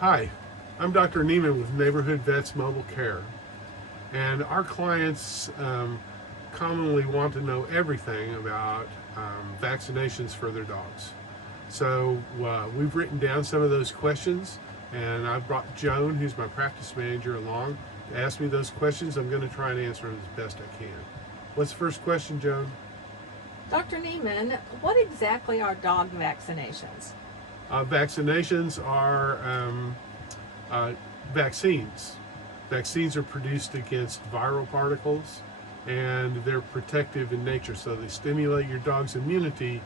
Hi, I'm Dr. Neiman with Neighborhood Vets Mobile Care, and our clients commonly want to know everything about vaccinations for their dogs. So we've written down some of those questions, and I've brought Joan, who's my practice manager, along to ask me those questions. I'm going to try and answer them as best I can. What's the first question, Joan? Dr. Neiman, what exactly are dog vaccinations? Vaccinations are vaccines. Vaccines are produced against viral particles, and they're protective in nature, so they stimulate your dog's immunity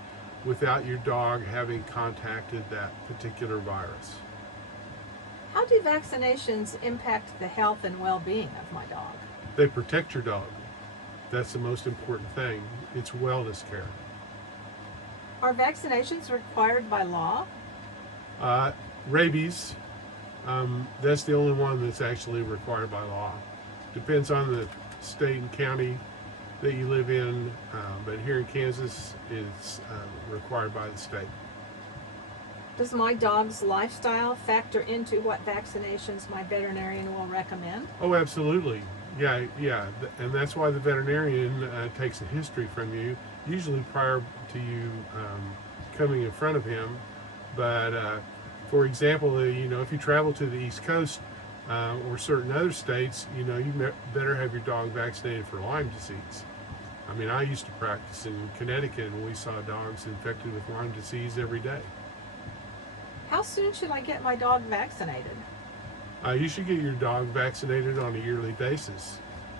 without your dog having contacted that particular virus. How do vaccinations impact the health and well-being of my dog? They protect your dog. That's the most important thing. It's wellness care. Are vaccinations required by law? Rabies, that's the only one that's actually required by law. Depends on the state and county that you live in, but here in Kansas, it's required by the state. Does my dog's lifestyle factor into what vaccinations my veterinarian will recommend? Oh, absolutely. Yeah, and that's why the veterinarian takes a history from you, usually prior to you coming in front of him. But for example, if you travel to the East Coast or certain other states, you better have your dog vaccinated for Lyme disease. I mean, I used to practice in Connecticut, and we saw dogs infected with Lyme disease every day. How soon should I get my dog vaccinated? You should get your dog vaccinated on a yearly basis.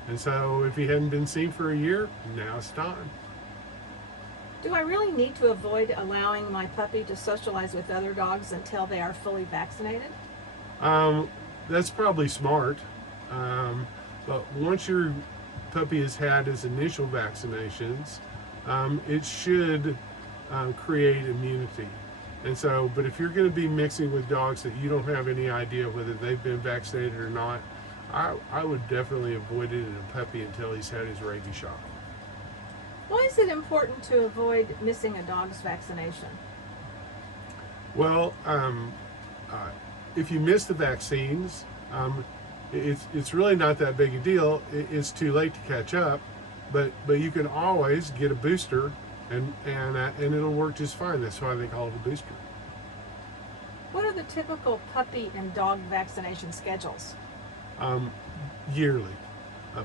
And so if he hadn't been seen for a year, now it's time. Do I really need to avoid allowing my puppy to socialize with other dogs until they are fully vaccinated? That's probably smart. But once your puppy has had his initial vaccinations, it should create immunity. And so, but if you're going to be mixing with dogs that you don't have any idea whether they've been vaccinated or not, I would definitely avoid it in a puppy until he's had his rabies shot. Why is it important to avoid missing a dog's vaccination? Well, if you miss the vaccines, it's really not that big a deal. It's too late to catch up, but you can always get a booster, and it'll work just fine. That's why they call it a booster. What are the typical puppy and dog vaccination schedules? Yearly.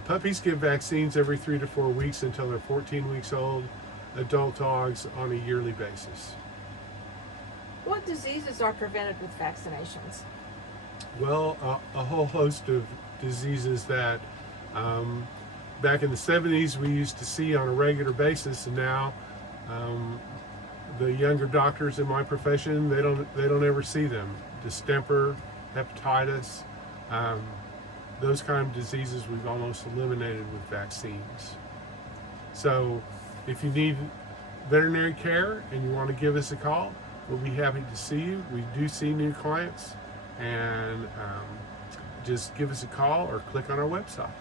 Puppies get vaccines every 3 to 4 weeks until they're 14 weeks old. Adult dogs on a yearly basis. What diseases are prevented with vaccinations? Well, a whole host of diseases that back in the 70s we used to see on a regular basis, and now the younger doctors in my profession, they don't ever see them. Distemper, hepatitis, those kind of diseases we've almost eliminated with vaccines. So if you need veterinary care and you want to give us a call, we'll be happy to see you. We do see new clients, and just give us a call or click on our website.